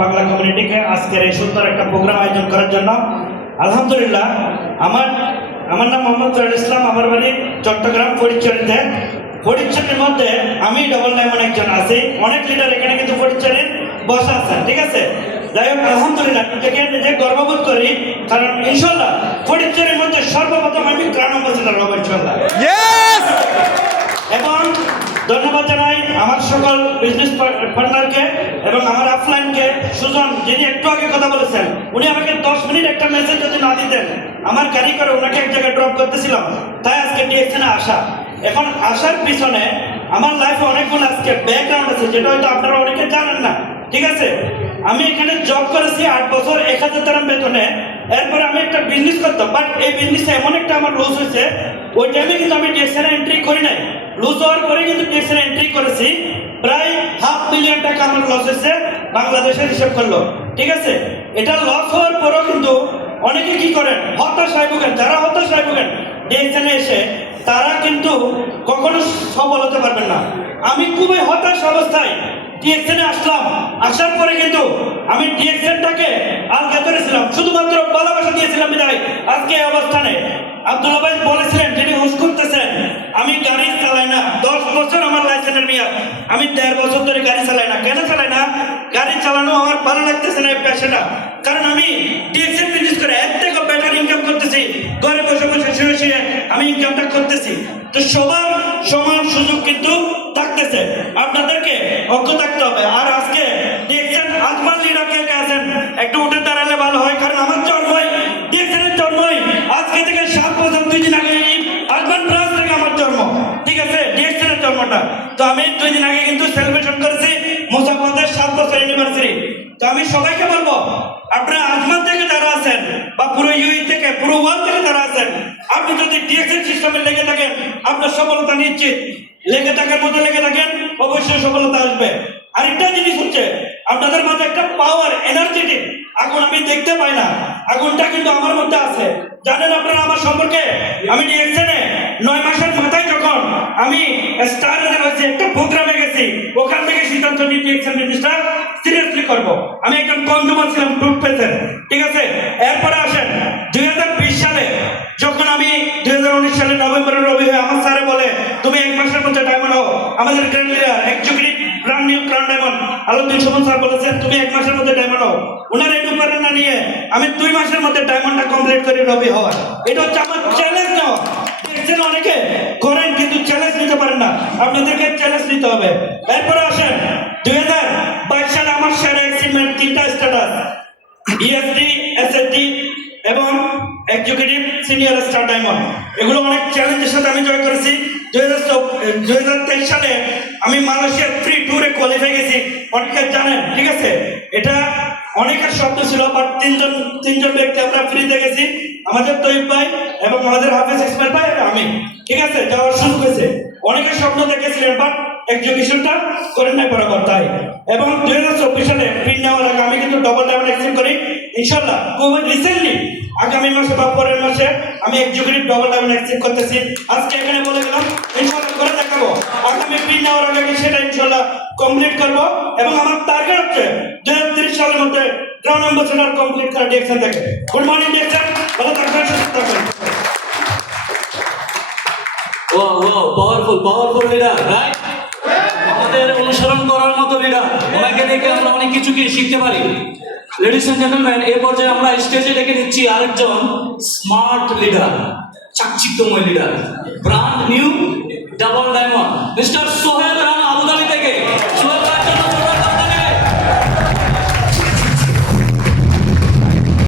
বাংলা কমিউনিটিকে আজকের এই সুন্দর একটা প্রোগ্রাম আয়োজন করার জন্য। আলহামদুলিল্লাহ, আমার নাম মোহাম্মদ জহিরুল ইসলাম, আমার বাড়ি চট্টগ্রাম ফটিকছড়িতে। ফটিকছড়ির মধ্যে আমি ডবল ডায়মন্ড একজন আছি, অনেক লিডার এখানে কিন্তু ফটিকছড়ির বসা আছেন, ঠিক আছে। যাই হোক, আলহামদুলিল্লাহ নিজেকে নিজে গর্ববোধ করি, কারণ ইনশাল্লাহ ফটিকছড়ির মধ্যে সর্বপ্রথম আমি গ্রাম অ্যাম্বাসেডর হব ইনশাল্লাহ। এবং ধন্যবাদ জানাই আমার সকল বিজনেস পার্টনারকে এবং আমার আফলাইনকে। সুজন, যিনি একটু আগে কথা বলেছেন, উনি আমাকে 10 মিনিট একটা মেসেজ যদি না দিতেন, আমার গাড়ি করে ওনাকে এক জায়গায় ড্রপ করতেছিলাম, তাই আজকে ডিএক্সএনে আসা। এখন আসার পিছনে আমার লাইফে অনেকগুলো আজকে ব্যাকগ্রাউন্ড আছে, যেটা হয়তো আপনারা অনেকে জানেন না, ঠিক আছে। আমি এখানে জব করেছি 8 বছর 1000 টাকা বেতনে। এরপরে আমি একটা বিজনেস করতাম, বাট এই বিজনেসে এমন একটা আমার লস হয়েছে, ওই টাইমে কিন্তু আমি ডিএক্সএনে এন্ট্রি করি নাই। লস হওয়ার পরে কিন্তু ডিএক্সএনে এন্ট্রি করেছি, প্রায় $500,000 টাকা আমার লস হয়েছে বাংলাদেশের হিসাব করলো, ঠিক আছে। এটা লস হওয়ার পরেও কিন্তু অনেকে কি করেন, হতাশায় ভোগেন। যারা হতাশায় ভোগেন ডিএক্সএনে এসে, তারা কিন্তু কখনো সফল হতে পারবেন না। আমি খুবই হতাশ অবস্থায় ডিএক্সএনে আসলাম। আসার পরে কিন্তু আমি ডিএক্সএনটাকে আলগা করেছিলাম, শুধুমাত্র ভালোবাসা দিয়েছিলাম বিদায় আজকে এই অবস্থানে। আব্দুল্লাহ ভাই বলেছিলেন, যিনি হুশ করতেছেন, আমি গাড়ি চালাই না। 10 বছর আমার লাইসেন্সের মেয়াদ, আমি 1.5 বছর ধরে গাড়ি চালাই না। কেন চালাই না? গাড়ি চালানো আমার ভালো লাগতেছে না এই পেশাটা, কারণ আমি ডিএক্সএন বিজনেস করে এর থেকে বেটার ইনকাম করতেছি। ঘরে বসে বসে শুয়ে শুয়ে আমি ইনকামটা করতেছি। তো সবার সমান সুযোগ কিন্তু থাকতেছে, আপনাদেরকে অজ্ঞ থাকতে হবে। আর আজকে ডিএক্সএন আজমান লিডার কে আছেন, একটু উঠে দাঁড়ালে ভালো হয়, কারণ আমার জন্মই ডিএক্সএনের জন্মই আজকে থেকে 7 বছর 2 দিন আগে আজমান ব্রাঞ্চ থেকে আমার জন্ম, ঠিক আছে, ডিএক্সএনের জন্মটা। তো আমি 2 দিন আগে কিন্তু সেলিব্রেশন করেছি মুসাফাদের 7 বছর অ্যানিভার্সারি। তো আমি সবাইকে বলবো, আপনারা আজমান থেকে যারা আছেন বা পুরো ইউই থেকে, পুরো ওয়ার্ল্ড থেকে যারা আছেন, আপনি যদি ডিএক্সএন সিস্টেমে লেগে থাকেন, আপনার সফলতা নিশ্চিত। লেগে থাকার মতো লেগে থাকেন, অবশ্যই সফলতা আসবে। আরেকটা জিনিস হচ্ছে, আপনাদের মাঝে একটা পাওয়ার, এনার্জেটিক আগুন আমি দেখতে পাই না, আগুনটা কিন্তু আমার মধ্যে আছে। জানেন আপনারা আমার সম্পর্কে, আমি ডিএক্সএনে 9 মাসের মাথায় যখন আমি স্টার হয়েছে একটা প্রোগ্রামে গেছি, ওখান থেকে সিদ্ধান্ত নিয়ে ডিএক্সএন বিজনেসটা সিরিয়াসলি করবো। আমি একজন কনজিউমার ছিলাম টুথপেস্টের, ঠিক আছে। এরপরে আসেন 2020 সালে, যখন আমি 2019 সালে নভেম্বরের রবি হয়ে আমার স্যারে বলে, তুমি 1 মাসের মধ্যে ডায়মন্ড হও। আমাদের grand leader executive brand new crown diamond Alamdin Suman sir বলেছেন, তুমি 1 মাসের মধ্যে ডায়মন্ড হও। ওনার এই প্রেরণা নিয়ে আমি 2 মাসের মধ্যে ডায়মন্ডটা কমপ্লিট করি রবি হওয়ার। এটা হচ্ছে আমার চ্যালেঞ্জ নেওয়া। দেখছেন অনেকে করেন, কিন্তু চ্যালেঞ্জ নিতে পারেন না, আপনাদেরকে চ্যালেঞ্জ নিতে হবে। এরপরে আসেন 2022 সালে আমার শেয়ার অ্যাচিভমেন্ট 3টা স্ট্যাটাস, ইএসডি, এসএসডি এবং এক্সিকিউটিভ সিনিয়র স্টার ডায়মন্ড। এগুলো অনেক চ্যালেঞ্জের সাথে আমি জয় করেছি। 2023 সালে আমি মালয়েশিয়ার ফ্রি ট্যুরে কোয়ালিফাই গেছি, অনেকে জানেন, ঠিক আছে। এটা অনেকের স্বপ্ন ছিল, বাট তিনজন ব্যক্তি আমরা ফ্রিতে গেছি, আমাদের তৈব ভাই এবং আমাদের হাফেজ ইসমাইল ভাই আর আমি, ঠিক আছে। যাওয়ার সুযোগ হয়েছে, অনেকের স্বপ্ন দেখেছিলেন, বাট এক্সিকিউশনটা করেন নাই বরাবর তাই। এবং 2024 সালে প্রিন্ট নেওয়ার আগে আমি কিন্তু ডবল ডায়মন্ড এক্সিভ করি ইনশাল্লাহ। খুব রিসেন্টলি আগামী মাসে বা পরের মাসে আমি এক্সিকিউটিভ ডবল ডায়মন্ড এক্সিভ করতেছি। আজকে এখানে বলে গেলাম, ইনশাল্লাহ করে দেখাবো। আগামী প্রিন্ট নেওয়ার আগে সেটা ইনশাল্লাহ কমপ্লিট করবো। এবং আমার টার্গেট হচ্ছে 2030 সালের মধ্যে ক্রাউন অ্যাম্বাসেডর কমপ্লিট করা ডিএক্সএন থেকে। গুড মর্নিং ডিএক্সএন, ভালো থাকবেন, সুস্থ থাকবেন। Powerful leader, right? আমাদের অনুসরণ করার মতো লিডার, ওনাকে দেখে আমরা অনেক কিছু শিখতে পারি। লেডিস এন্ড জেন্টলম্যান, এই পর্যায়ে আমরা স্টেজে ডেকে নিচ্ছি আরেকজন স্মার্ট লিডার, চাকচিক্যময় leader, brand new double diamond, mister